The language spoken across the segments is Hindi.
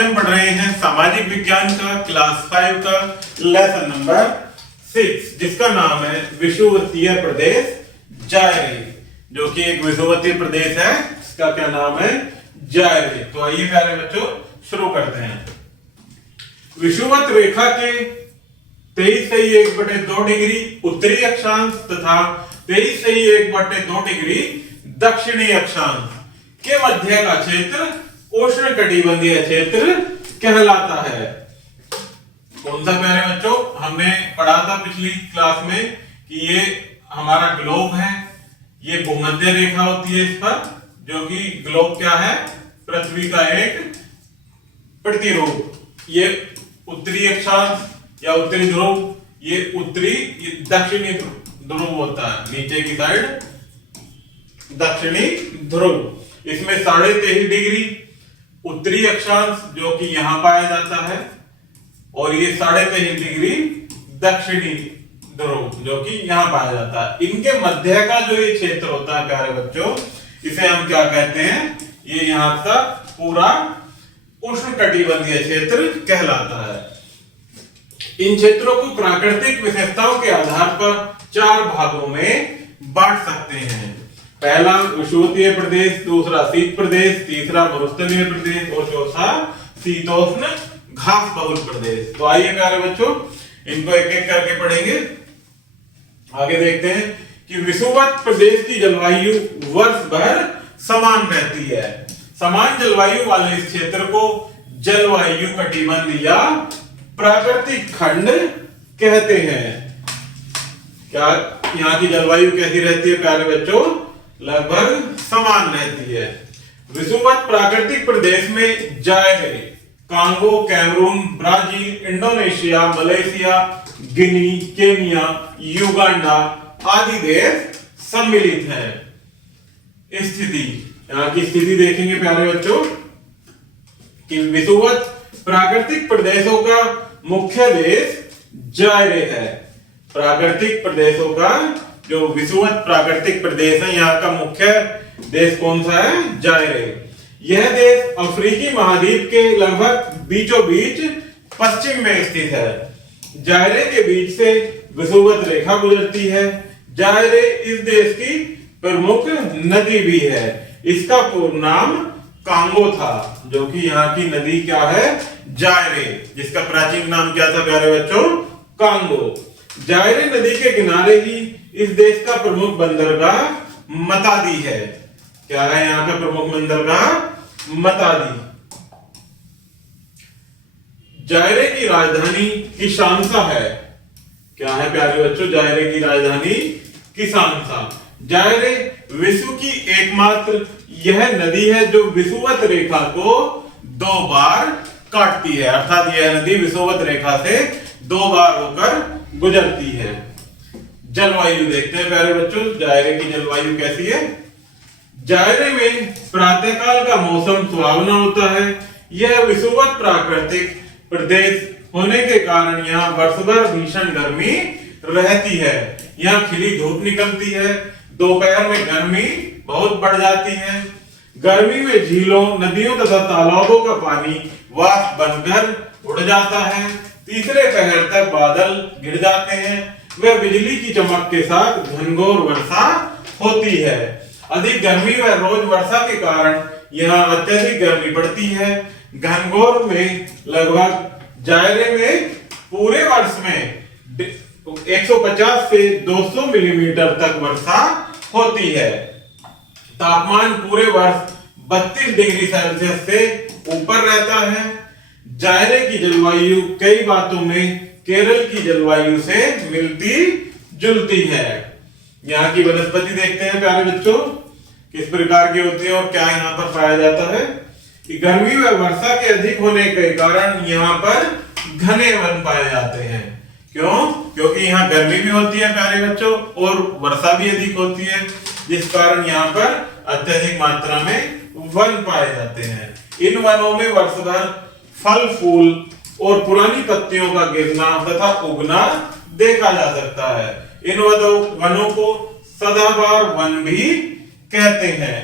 आज हम पढ़ रहे हैं सामाजिक विज्ञान का क्लास 5 का लेसन नंबर 6, जिसका नाम है विषुवतीय प्रदेश जायरे, जो कि एक विषुवतीय प्रदेश है। इसका क्या नाम है? जायरे। तो आइए प्यारे बच्चों शुरू करते हैं। विषुवत रेखा के 23.1/2 डिग्री उत्तरी अक्षांश तथा 23.1/2 डिग्री दक्षिणी अक्षांश के मध्य का क्षेत्र उष्णकटिबंधीय क्षेत्र कहलाता है। कौन सा प्यारे बच्चों? हमने पढ़ा था पिछली क्लास में कि ये हमारा ग्लोब है, ये भूमध्य रेखा होती है इस पर, जो कि ग्लोब क्या है? पृथ्वी का एक प्रतिरूप। ये उत्तरी अक्षांश या उत्तरी ध्रुव, ये उत्तरी, ये दक्षिणी ध्रुव होता है, नीचे की साइड दक्षिणी ध्रुव। इसमें 23.5 डिग्री उत्तरी अक्षांश जो कि यहां पाया जाता है, और ये 23.5 डिग्री दक्षिणी ध्रुव जो कि यहां पाया जाता है। इनके मध्य का जो ये क्षेत्र होता है प्यारे बच्चों, इसे हम क्या कहते हैं? ये यहां का पूरा उष्णकटिबंधीय क्षेत्र कहलाता है। इन क्षेत्रों को प्राकृतिक विशेषताओं के आधार पर 4 भागों में बांट सकते हैं। पहला विषुवतीय प्रदेश, दूसरा शीत प्रदेश, तीसरा मरुस्थलीय प्रदेश और चौथा शीतोष्ण घास बहुल प्रदेश। तो आइए प्यारे बच्चों इनको एक एक करके पढ़ेंगे। आगे देखते हैं कि विषुवत प्रदेश की जलवायु वर्ष भर समान रहती है। समान जलवायु वाले इस क्षेत्र को जलवायु कटिबंध या प्राकृतिक खंड कहते हैं। क्या यहाँ की जलवायु कैसी रहती है प्यारे बच्चों? लगभग समान रहती है। विषुवत प्राकृतिक प्रदेश में Zaire, Congo, Cameroon, Brazil, Indonesia, Malaysia, Guinea, Kenya, Uganda आदि देश सम्मिलित है। स्थिति, यहाँ की स्थिति देखेंगे प्यारे बच्चों कि विषुवत प्राकृतिक प्रदेशों का मुख्य देश जायरे है। प्राकृतिक प्रदेशों का जो विषुवत प्राकृतिक प्रदेश है, यहाँ का मुख्य देश कौन सा है? जायरे। यह देश अफ्रीकी महाद्वीप के लगभग बीचों बीच पश्चिम में स्थित है। जायरे के बीच से विषुवत रेखा गुजरती है। जायरे इस देश की प्रमुख नदी भी है। इसका पूर्ण नाम कांगो था, जो कि यहाँ की नदी क्या है? जायरे, जिसका प्राचीन नाम क्या था प्यारे बच्चों? कांगो। जायरे नदी के किनारे ही इस देश का प्रमुख बंदरगाह मतादी है। क्या है यहाँ का प्रमुख बंदरगाह? मतादी। जायरे की राजधानी किशानसा है। क्या है प्यारे बच्चों? जायरे की राजधानी किशानसा। जायरे विश्व की एकमात्र यह नदी है जो विषुवत रेखा को 2 बार काटती है, अर्थात यह नदी विषुवत रेखा से 2 बार होकर गुजरती है। जलवायु देखते हैं प्यारे बच्चों, जायरे की जलवायु कैसी है? जायरे में प्रातःकाल का मौसम सुहावना होता है। यह विषुवत प्राकृतिक प्रदेश होने के कारण यहाँ वर्ष भर भीषण गर्मी रहती है। यहाँ खिली धूप निकलती है। दोपहर में गर्मी बहुत बढ़ जाती है। गर्मी में झीलों, नदियों तथा तालाबों का पानी वाष्प बनकर उड़ जाता है। तीसरे पहर तक बादल गिर जाते हैं। वह बिजली की चमक के साथ घनघोर वर्षा होती है। अधिक गर्मी व रोज वर्षा के कारण यहाँ अत्यधिक गर्मी पड़ती है। घनघोर में लगभग जायरे में पूरे वर्ष में 150 से 200 मिलीमीटर तक वर्षा होती है। तापमान पूरे वर्ष 32 डिग्री सेल्सियस से ऊपर रहता है। जायरे की जलवायु कई बातों में केरल की जलवायु से मिलती जुलती है। यहाँ की वनस्पति देखते हैं प्यारे बच्चों किस प्रकार की होती है और क्या यहाँ पर पाया जाता है कि गर्मी व वर्षा के अधिक होने के कारण यहाँ पर घने वन पाए जाते हैं। क्यों? क्योंकि यहाँ गर्मी भी होती है प्यारे बच्चों और वर्षा भी अधिक होती है, जिस कारण यहाँ पर अत्यधिक मात्रा में वन पाए जाते हैं। इन वनों में वर्ष भर फल फूल और पुरानी पत्तियों का गिरना तथा उगना देखा जा सकता है। इन वनों को सदाबहार वन भी कहते हैं।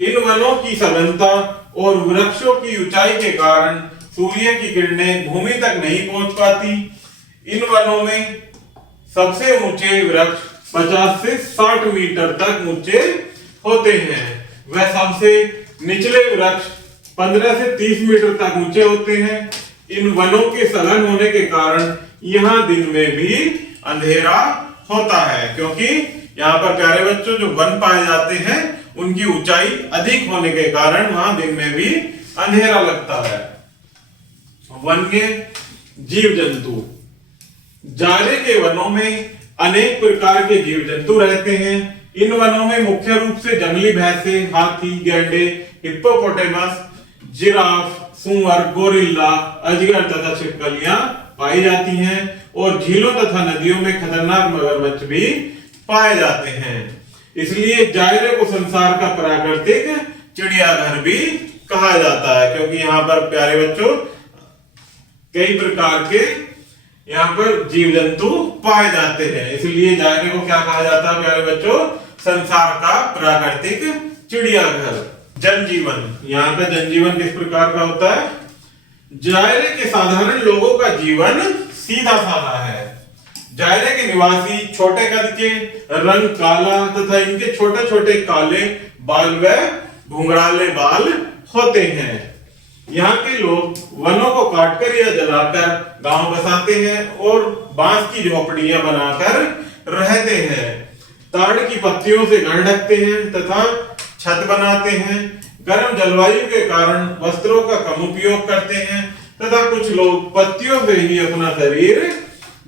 इन वनों की सघनता और वृक्षों की ऊंचाई के कारण सूर्य की किरणें भूमि तक नहीं पहुंच पाती। इन वनों में सबसे ऊंचे वृक्ष 50 से 60 मीटर तक ऊंचे होते हैं। वह सबसे निचले वृक्ष 15 से 30 मीटर तक ऊंचे होते हैं। इन वनों के सघन होने के कारण यहाँ दिन में भी अंधेरा होता है, क्योंकि यहाँ पर प्यारे बच्चों जो वन पाए जाते हैं उनकी ऊंचाई अधिक होने के कारण वहां दिन में भी अंधेरा लगता है। वन्य जीव जंतु। जायरे के वनों में अनेक प्रकार के जीव जंतु रहते हैं। इन वनों में मुख्य रूप से जंगली भैंसे, हाथी, गैंडे, हिप्पोपोटेमस, जिराफ, सूअर, गोरिल्ला, अजगर तथा छिपकलियां पाई जाती हैं और झीलों तथा नदियों में खतरनाक मगरमच्छ भी पाए जाते हैं। इसलिए जायरे को संसार का प्राकृतिक चिड़ियाघर भी कहा जाता है, क्योंकि यहाँ पर प्यारे बच्चों कई प्रकार के यहाँ पर जीव जंतु पाए जाते हैं। इसलिए जायरे को क्या कहा जाता है प्यारे बच्चों? संसार का प्राकृतिक चिड़ियाघर। जनजीवन। यहाँ का जनजीवन किस प्रकार का होता है? जायरे के साधारण लोगों का जीवन सीधा साधा है। जायरे के निवासी छोटे कद के, रंग काला तथा इनके छोटे छोटे काले बाल व घुंघराले बाल होते हैं। यहाँ के लोग वनों को काटकर या जलाकर गांव बसाते हैं और बांस की झोपड़ियां बनाकर रहते हैं। ताड़ की पत्तियों से घर ढकते हैं तथा छत बनाते हैं। गर्म जलवायु के कारण वस्त्रों का कम उपयोग करते हैं तथा कुछ लोग पत्तियों से ही अपना शरीर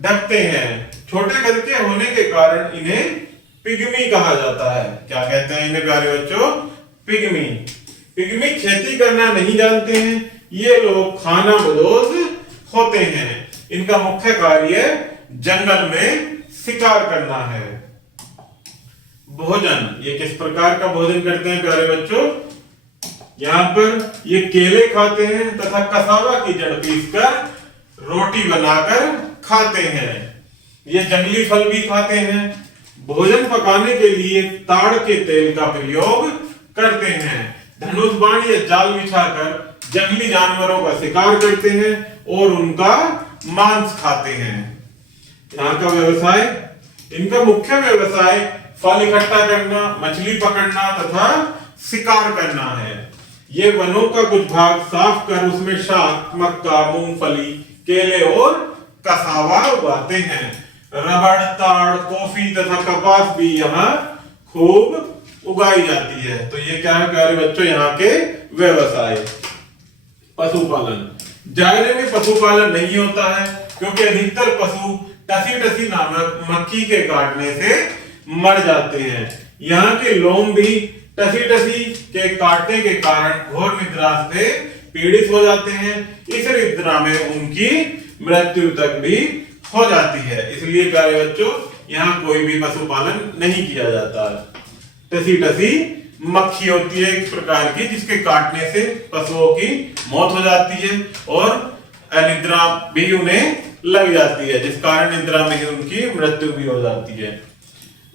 ढकते हैं। छोटे कद के होने के कारण इन्हें पिग्मी कहा जाता है। क्या कहते हैं इन्हें प्यारे बच्चों? पिग्मी। पिग्मी खेती करना नहीं जानते हैं। ये लोग खाना बदोश होते हैं। इनका मुख्य कार्य जंगल में शिकार करना है। भोजन। ये किस प्रकार का भोजन करते हैं प्यारे बच्चों? यहाँ पर ये केले खाते हैं तथा कसावा की जड़ पीसकर रोटी बनाकर खाते हैं। ये जंगली फल भी खाते हैं। भोजन पकाने के लिए ताड़ के तेल का प्रयोग करते हैं। धनुष बाण या जाल बिछाकर जंगली जानवरों का शिकार करते हैं और उनका मांस खाते हैं। यहाँ का व्यवसाय, इनका मुख्य व्यवसाय फल इकट्ठा करना, मछली पकड़ना तथा शिकार करना है। ये वनों का कुछ भाग साफ कर उसमें शाक, मक्का, मूंगफली, केले और कसावा उगाते हैं। रबड़, ताड़, कॉफी तथा कपास भी यहाँ खूब उगाई जाती है। तो ये क्या है प्यारे बच्चों? यहाँ के व्यवसाय। पशुपालन। जायरे में पशुपालन नहीं होता है क्योंकि अधिकतर पशु टसी नामक मक्खी के काटने से मर जाते हैं। यहाँ के लोम भी टसी के काटने के कारण घोर निद्रा से पीड़ित हो जाते हैं। इस निद्रा में उनकी मृत्यु तक भी हो जाती है। इसलिए प्यारे बच्चों यहाँ कोई भी पशुपालन नहीं किया जाता है। टसी मक्खी होती है एक प्रकार की, जिसके काटने से पशुओं की मौत हो जाती है और अनिद्रा भी उन्हें लग जाती है, जिस कारण निद्रा में ही उनकी मृत्यु भी हो जाती है।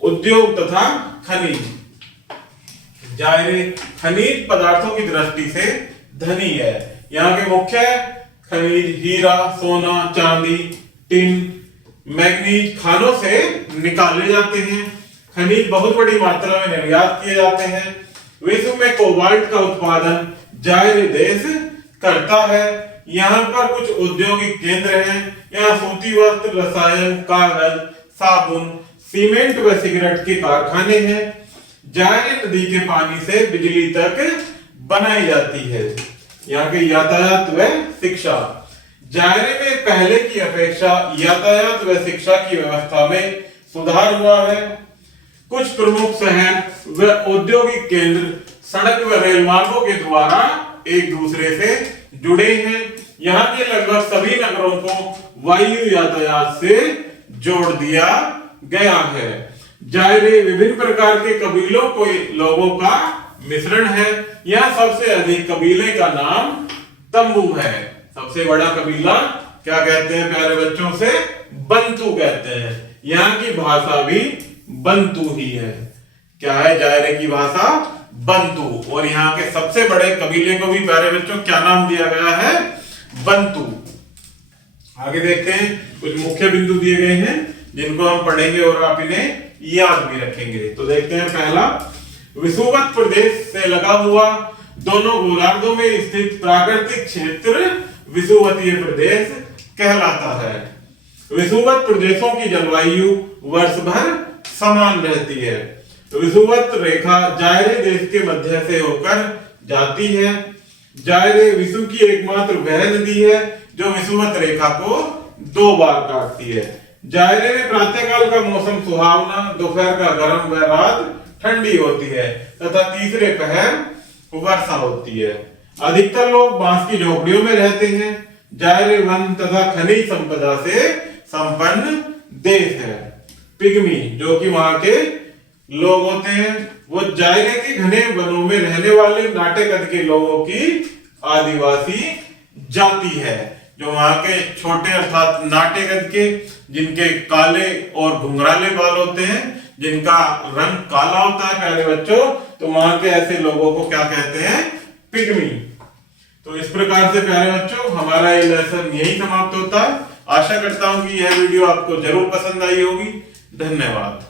उद्योग तथा खनिज। जायरे खनिज पदार्थों की दृष्टि से धनी है। यहाँ के मुख्य खनिज हीरा, सोना, चांदी, टिन, मैग्नीज खानों से निकाले जाते हैं। खनिज बहुत बड़ी मात्रा में निर्यात किए जाते हैं। विश्व में कोबाल्ट का उत्पादन जायरे देश करता है। यहाँ पर कुछ औद्योगिक केंद्र हैं। यहाँ सूती वस्त्र, रसायन, कागज, साबुन, सीमेंट व सिगरेट के कारखाने हैं। जायरे नदी के पानी से बिजली तक बनाई जाती है। यहाँ के यातायात व शिक्षा। जायरे में पहले की अपेक्षा यातायात व शिक्षा की व्यवस्था में सुधार हुआ है। कुछ प्रमुख शहर व औद्योगिक केंद्र सड़क व रेल मार्गों के द्वारा एक दूसरे से जुड़े हैं। यहाँ के लगभग सभी नगरों को वायु यातायात से जोड़ दिया गया है। जायरे विभिन्न प्रकार के कबीलों को लोगों का मिश्रण है। यहाँ सबसे अधिक कबीले का नाम तंबू है। सबसे बड़ा कबीला क्या कहते हैं प्यारे बच्चों से? बंतु कहते हैं। यहाँ की भाषा भी बंतु ही है। क्या है जायरे की भाषा? बंतु। और यहाँ के सबसे बड़े कबीले को भी प्यारे बच्चों क्या नाम दिया गया है? बंतु। आगे देखते हैं, कुछ मुख्य बिंदु दिए गए हैं जिनको हम पढ़ेंगे और आप इन्हें याद भी रखेंगे। तो देखते हैं, पहला, विषुवत प्रदेश से लगा हुआ दोनों गोलार्धों में स्थित प्राकृतिक क्षेत्र विषुवतीय प्रदेश कहलाता है। विषुवत प्रदेशों की जलवायु वर्ष भर समान रहती है। विषुवत रेखा जायरे देश के मध्य से होकर जाती है। जायरे विषु की एकमात्र वह नदी है जो विषुवत रेखा को 2 बार काटती है। जायरे में प्रातःकाल का मौसम सुहावना, दोपहर का गर्म व रात ठंडी होती है तथा तीसरे पहर वर्षा होती है। अधिकतर लोग बांस की झोपड़ियों में रहते हैं। जायरे वन तथा खनिज संपदा से संपन्न देश है। पिग्मी, जो कि वहां के लोग होते हैं, वो जायरे के घने वनों में रहने वाले नाटे कद के लोगों की आदिवासी जाति है। जो वहां के छोटे अर्थात नाटे कद के, जिनके काले और घुंघराले बाल होते हैं, जिनका रंग काला होता है प्यारे बच्चों, तो वहां के ऐसे लोगों को क्या कहते हैं? पिग्मी। तो इस प्रकार से प्यारे बच्चों हमारा ये लेसन यही समाप्त होता है। आशा करता हूं कि यह वीडियो आपको जरूर पसंद आई होगी। धन्यवाद।